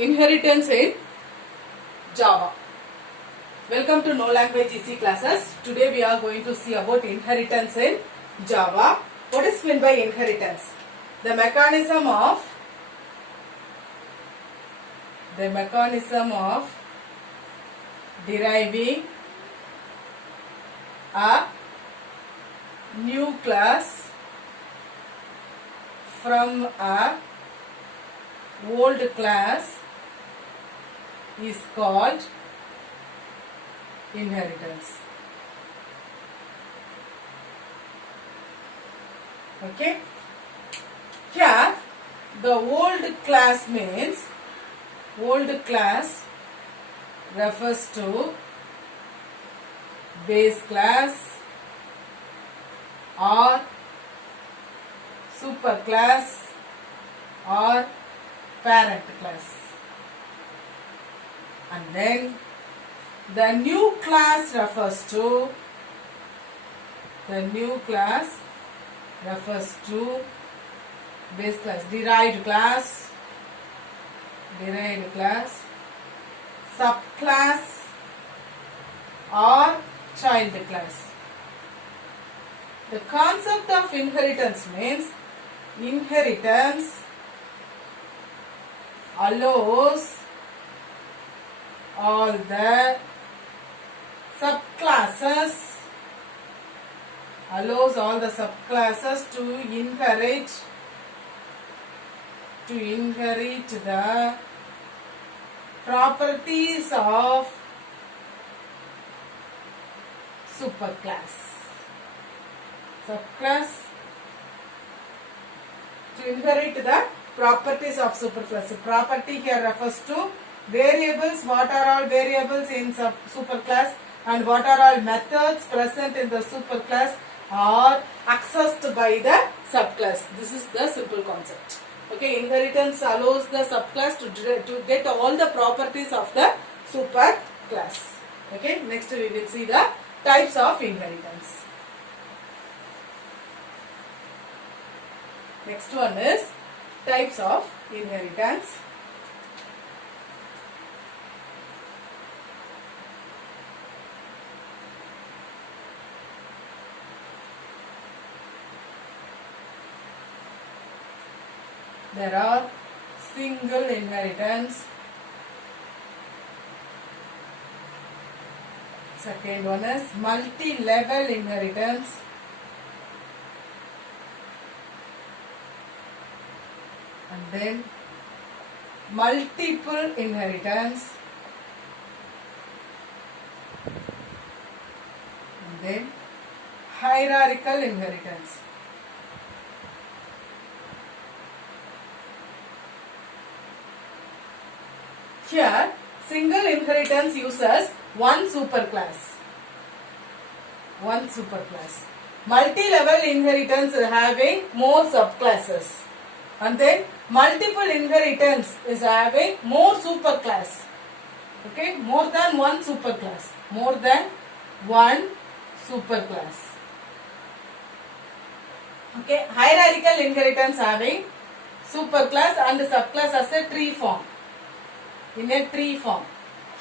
Inheritance in Java. Welcome to No Language Easy classes. Today we are going to see about inheritance in Java. What is meant by inheritance? The mechanism of deriving a new class from a old class is called inheritance. Okay. Here the old class means old class refers to base class or super class or parent class, and then the new class refers to base class, derived class, subclass or child class. The concept of inheritance means inheritance allows all the subclasses to inherit the properties of superclass. Subclass to inherit the properties of superclass. Property here refers to variables. What are all variables in superclass and what are all methods present in the superclass are accessed by the subclass. This is the simple concept. Okay, inheritance allows the subclass to get all the properties of the superclass. Okay, next we will see the types of inheritance. Next one is types of inheritance. There are single inheritance. Second one is multi-level inheritance. And then multiple inheritance. And then hierarchical inheritance. Here, single inheritance uses one superclass. Multi-level inheritance is having more subclasses. And then multiple inheritance is having more superclass. Okay, more than one superclass. Okay, hierarchical inheritance having superclass and subclass as a tree form. In a tree form.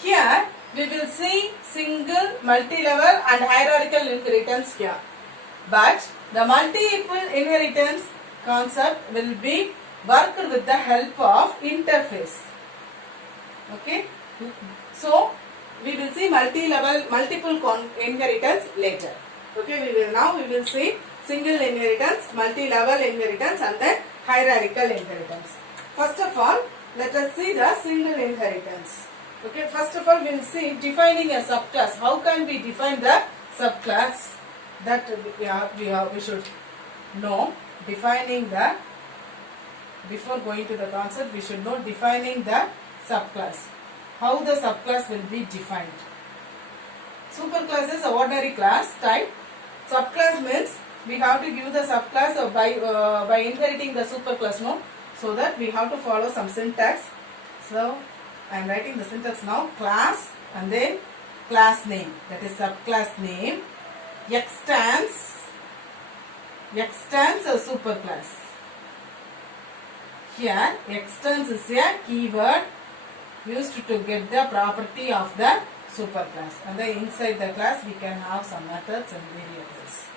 Here we will see single, multi-level and hierarchical inheritance here. But the multiple inheritance concept will be worked with the help of interface. Okay. So we will see multiple inheritance later. Okay. We will see single inheritance, multi-level inheritance and then hierarchical inheritance. First of all, let us see the single inheritance. Okay, first of all we will see defining a subclass. How can we define the subclass? That we should know. Before going to the concept, we should know defining the subclass. How the subclass will be defined. Superclass is an ordinary class type. Subclass means we have to give the subclass by inheriting the superclass, no? So that we have to follow some syntax. So I am writing the syntax now. Class and then class name, that is subclass name. Extends a superclass. Here extends is a keyword used to get the property of the superclass. And then inside the class we can have some methods and variables.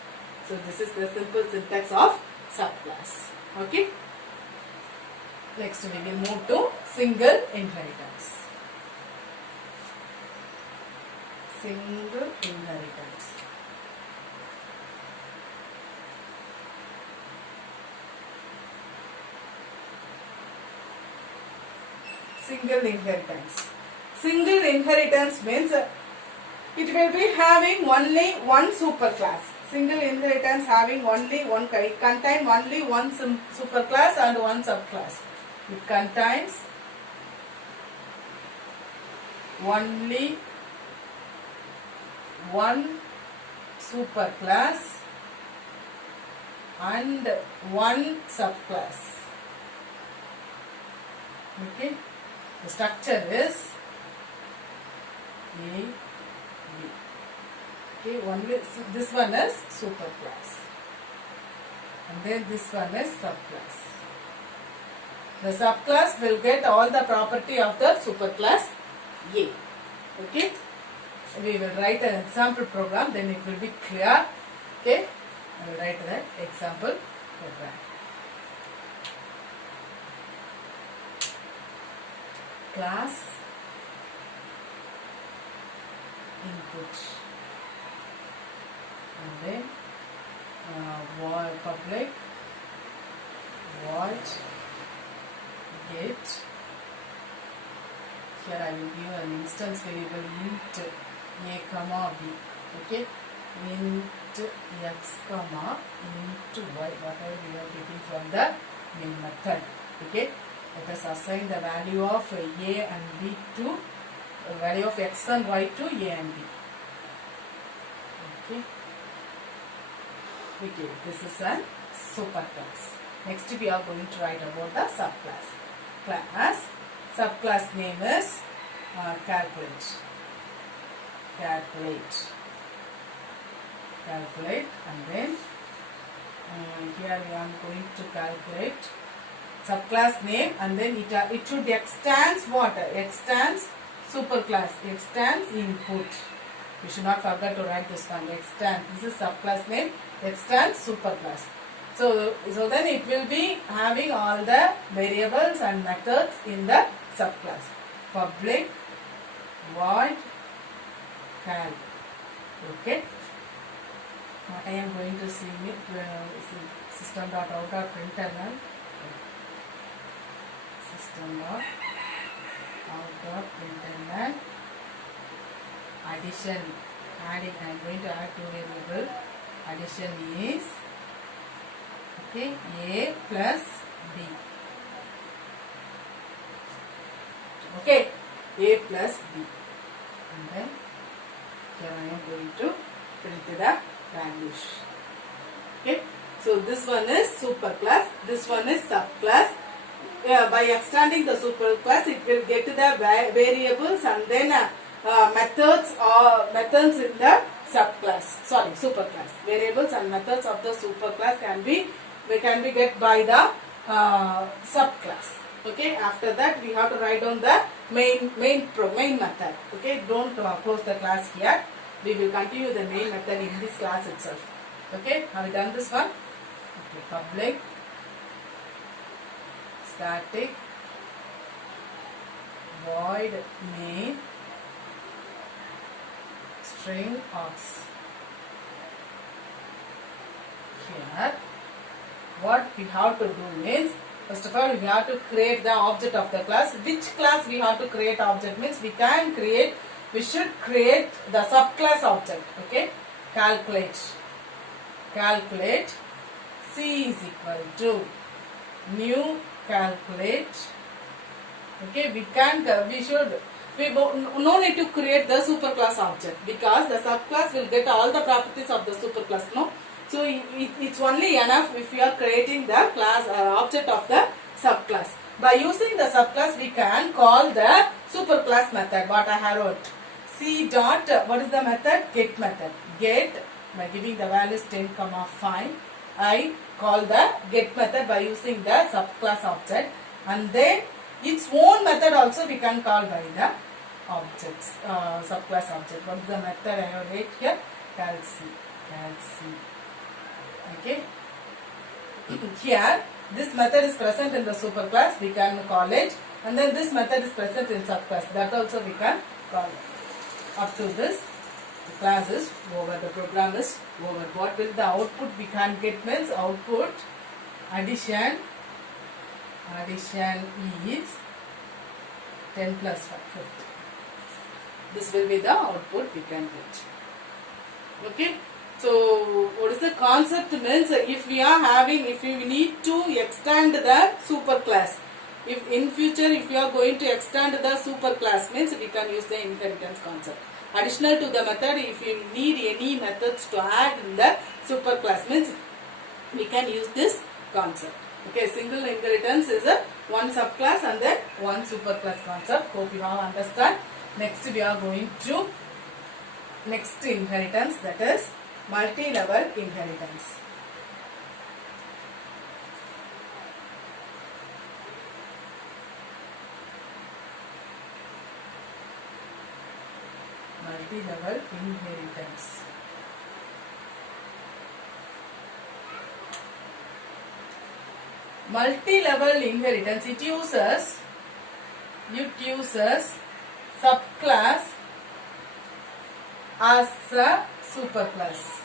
So this is the simple syntax of subclass. Okay. Next we will move to single inheritance. Single inheritance. Single inheritance. Single inheritance means it will be having only one superclass. Single inheritance having only one, it contain only one superclass and one subclass. It contains only one superclass and one subclass. Okay. The structure is A, B. Okay, only this one is superclass, and then this one is subclass. The subclass will get all the property of the superclass A. Okay, we will write an example program, then it will be clear. Okay, I will write that example program. Class input, and then public void get. Here I will give an instance variable int a comma b. Okay, int x comma int y, whatever we are getting from the main method. Okay, let us assign the value of a and b to value of x and y to a and b. Okay. Okay, this is a superclass. Next we are going to write about the subclass. Subclass name is calculate. Calculate, and then here I am going to calculate subclass name, and then it should extends what? Extends superclass, extends input. You should not forget to write this one. Extends. This is subclass name. Extends superclass. So then it will be having all the variables and methods in the subclass. Public void cal. Okay. What I am going to see system.out.println. System.out.println. Addition. Adding. I am going to add two variables. Addition is okay, A plus B. Okay, A plus B. And then here I am going to print the values. Okay, so this one is superclass, this one is subclass. By extending the superclass, it will get the variables and then methods in the subclass. Sorry, superclass. Variables and methods of the superclass can be get by the subclass. Okay. After that, we have to write down the main method. Okay. Don't close the class here. We will continue the main method in this class itself. Okay. Have we done this one? Okay. Public static void main string args. Here, what we have to do means, first of all, we have to create the object of the class. Which class we have to create object means we should create the subclass object. Okay, calculate C is equal to new calculate. Okay, we no need to create the superclass object because the subclass will get all the properties of the superclass. No, so it's only enough if we are creating the class object of the subclass. By using the subclass, we can call the superclass method. What I have wrote, C dot, what is the method? Get method. Get, by giving the values 10, 5. I call the get method by using the subclass object, and then its own method also we can call by the objects, subclass object. What is the method I have written here? Calc. Okay. Here, this method is present in the superclass, we can call it, and then this method is present in subclass, that also we can call it. Up to this, the class is over, the program is over. What will the output we can get means output addition is 10 plus 5, 50. This will be the output we can get. Okay. So, what is the concept means, if we need to extend the superclass, if in future if we are going to extend the superclass means we can use the inheritance concept. Additional to the method, if you need any methods to add in the superclass means we can use this concept. Okay, single inheritance is a one subclass and then one superclass concept. Hope you all understand. Next we are going to next inheritance, that is multi-level inheritance. Multi-level inheritance. Multi-level inheritance, it uses subclass as a superclass.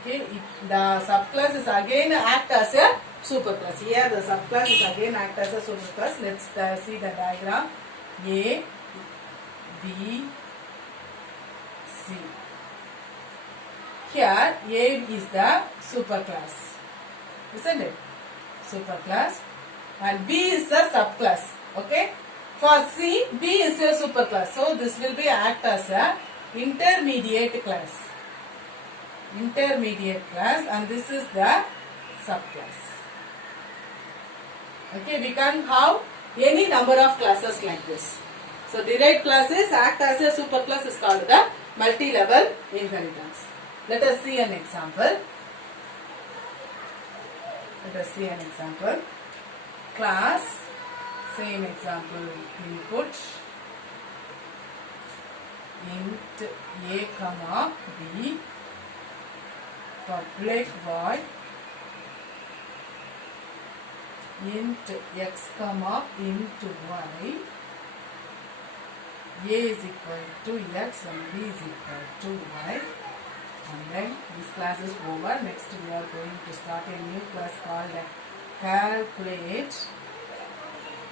Okay, the subclass is again act as a superclass. Here the subclass is again act as a superclass. Let's see the diagram. A, B, C. Here A is the superclass, isn't it? Superclass, and B is the subclass. Okay. For C, B is a superclass. So this will be act as a intermediate class. Intermediate class, and this is the subclass. Okay, we can have any number of classes like this. So derived classes act as a superclass is called the multi-level inheritance. Let us see an example. Class, same example, input int a comma b, public void int x comma int y, a is equal to x and b is equal to y, and then this class is over. Next we are going to start a new class called calculate.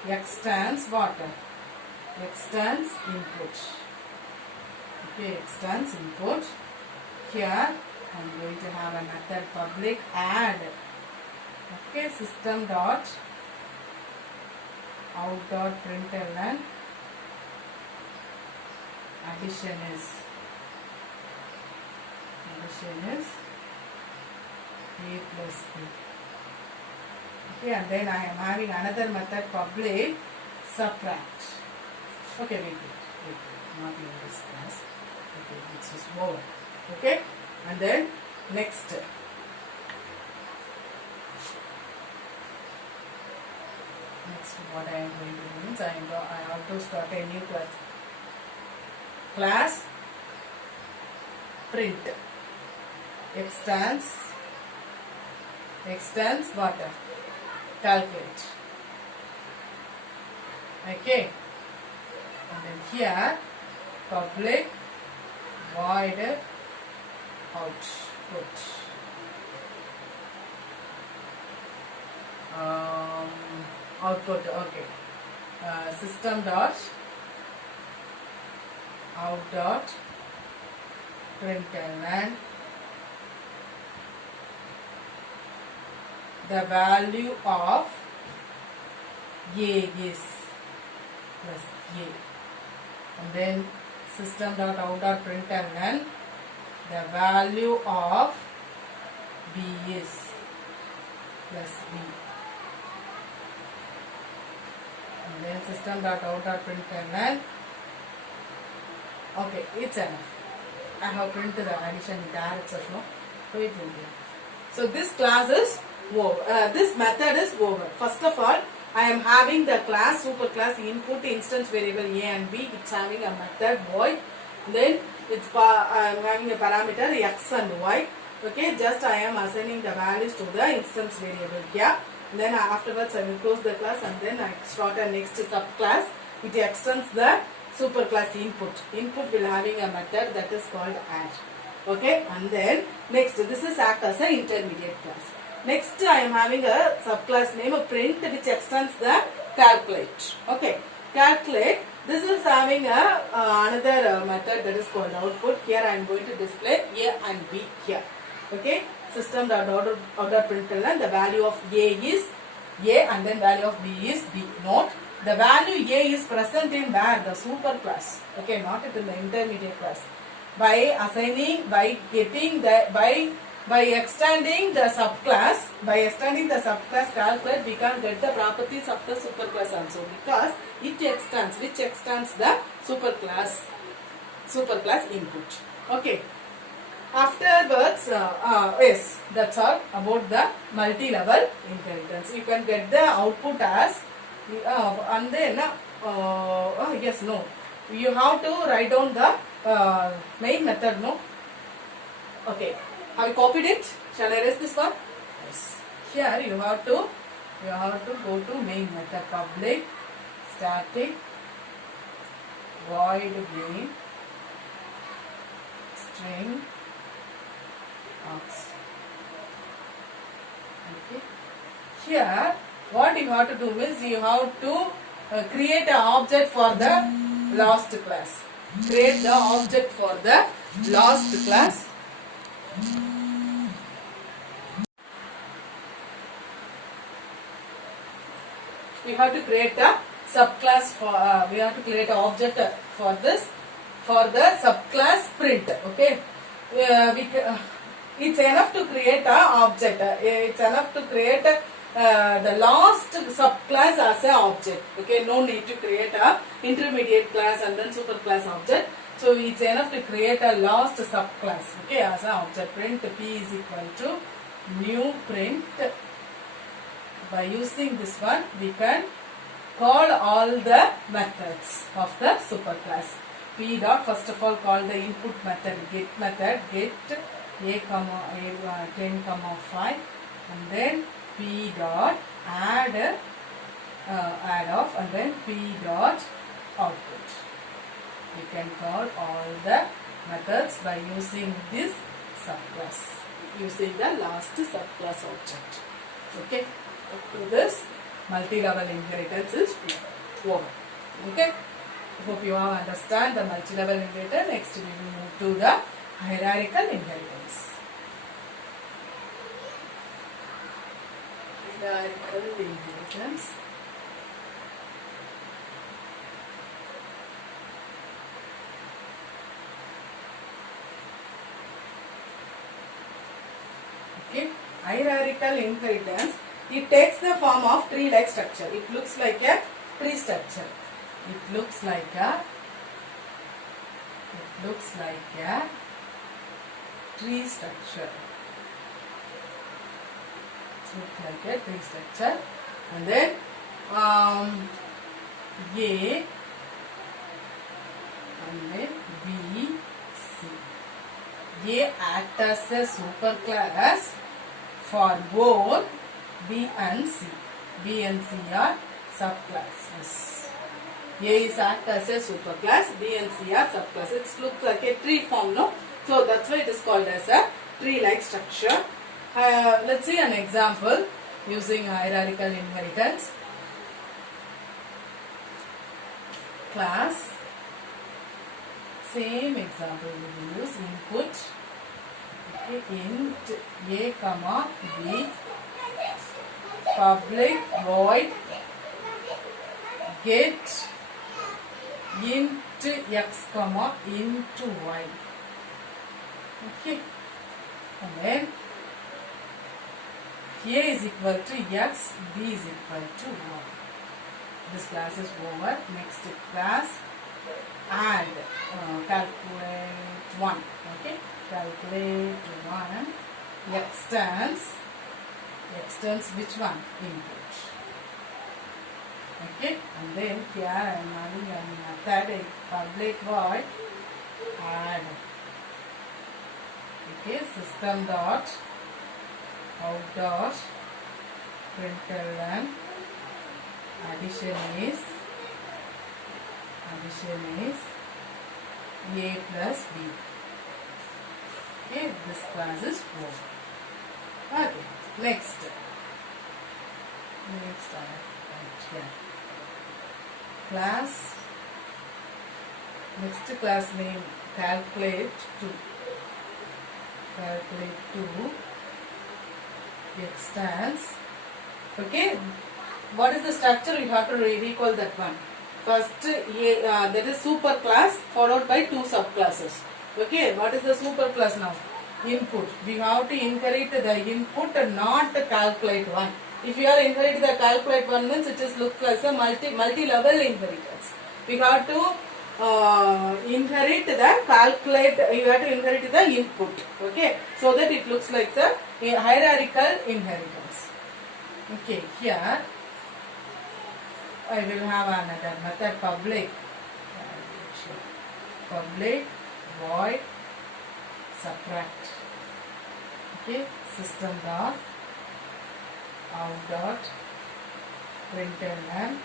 X stands what? X stands input. Okay, X stands input. Here I am going to have a method public add. Okay, system dot out dot println addition is a plus b. Okay, and then I am having another method public subtract. Okay, wait, not in this class. Okay, this is over. Okay, and then next. What I am going to do means I have to start a new class. Class print x stands what? Calculate. Okay, and then here public void output. Output, okay. System dot out dot println the value of a is plus a, and then system dot out dot println the value of b is plus b, and then system dot out dot println. Okay, it's enough. I have printed the addition in there itself, no? So it will be. So this class is over. This method is over. First of all, I am having the class superclass input instance variable a and b. It's having a method void. Then I am having a parameter x and y. Okay, just I am assigning the values to the instance variable here. Then afterwards I will close the class and then I start a next subclass. It extends the superclass input. Input will having a method that is called add. Okay, and then next this is act as an intermediate class. Next I am having a subclass name of print which extends the calculate. Okay, calculate. This is having a another method that is called output. Here I am going to display a and b here. Okay, system.order println, the value of a is a and then value of b is b. Note, the value a is present in where? The superclass. Okay, not in the intermediate class. By assigning, by getting the, by extending the subclass, calculate, we can get the properties of the superclass also, because it extends, which extends the superclass input. Okay. Afterwards, yes, that's all about the multi-level inheritance. You can get the output as, and then, yes, no. You have to write down the main method, no? Okay. Have you copied it? Shall I erase this one? Yes. Here you have to go to main method, public static void main string ox. Okay. Here what you have to do is you have to create an object for the last class. Create the object for the last class. We have to create a subclass for, we have to create an object for this, for the subclass print. Okay, it's enough to create an object. It's enough to create the last subclass as an object. Okay, no need to create a intermediate class and then superclass object. So it's enough to create a last subclass. Okay, as an object. Print p is equal to new print. By using this one, we can call all the methods of the superclass. P dot, first of all, call the input method, get method, get a comma a 10 comma 5, and then p dot add of, and then p dot output. We can call all the methods by using this subclass, using the last subclass object. Okay. Up to this, multi-level inheritance is over. Okay. Hope you all understand the multi-level inheritance. Next we will move to the hierarchical inheritance. Hierarchical inheritance. Okay. Hierarchical inheritance. It takes the form of tree-like structure. It looks like a tree structure. It looks like a tree structure. It looks like a tree structure. And then A and then B, C. A acts as a superclass for both B and C. B and C are subclasses. A is act as a superclass, B and C are subclasses. It looks like a tree form, no? So that's why it is called as a tree-like structure. Let's see an example using hierarchical inheritance. Class. Same example we will use. Input. Okay, int A comma B. Public void get int x comma int y. Okay, and then A is equal to x, B is equal to 1. This class is over. Next class, add calculate 1. Okay, calculate 1 extends which one? Input. Okay, and then here I am having a method public void add. Okay, system dot out dot println addition is a plus b. Okay, this class is over. Okay, next I have here class. Next class name calculate 2 extends. Okay, what is the structure? You have to recall that one. First, that is super class followed by 2 subclasses. Okay, what is the super class now? Input. We have to inherit the input and not calculate one. If you are inherit the calculate one means it is looks like a multi-level inheritance. We have to inherit the calculate. You have to inherit the input. Okay, so that it looks like the hierarchical inheritance. Okay, here I will have another method public void subtract. Okay, system dot out dot println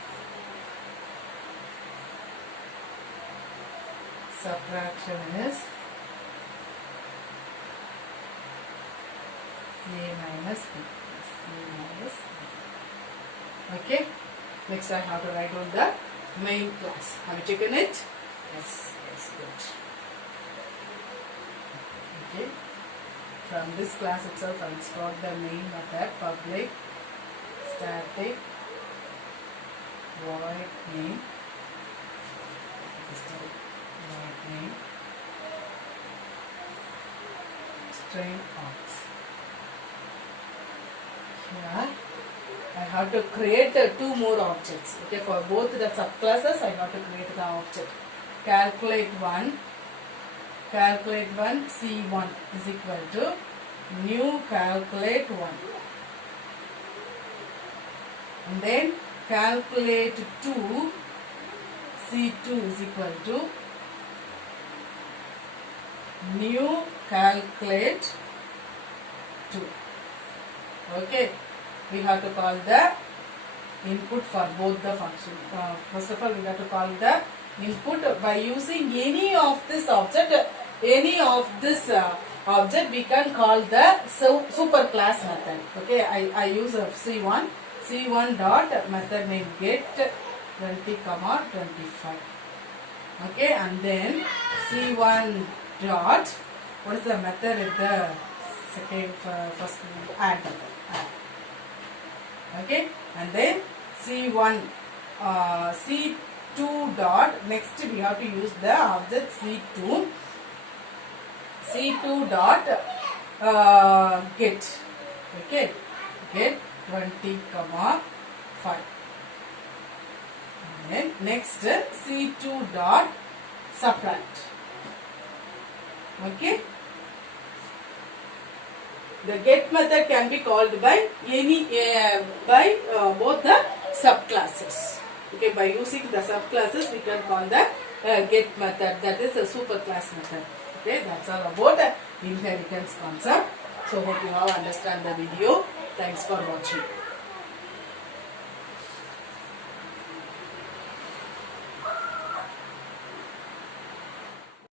subtraction is a minus b. Okay, next I have to write on the main class. Have you taken it? Yes, good. Okay, from this class itself I will start the main method public static void name string args. Here I have to create 2 more objects. Okay, for both the subclasses I have to create the object. Calculate 1 C1 is equal to new calculate 1. And then calculate 2 C2 is equal to new calculate 2. Okay, we have to call the input for both the functions. First of all, we have to call the input by using any of this object. We can call the superclass method. Okay, I use a C1 dot method name get 20, 25. Okay, and then C1 dot, what is the method at the first add method. Okay, and then C2 dot, next we have to use the object C2 dot get. Okay, get 20, 5. And then next C2 dot subtract. Okay, the get method can be called by both the subclasses. Okay, by using the subclasses we can call the get method, that is a superclass method. Okay, that's all about the inheritance concept. So hope you have understand the video. Thanks for watching.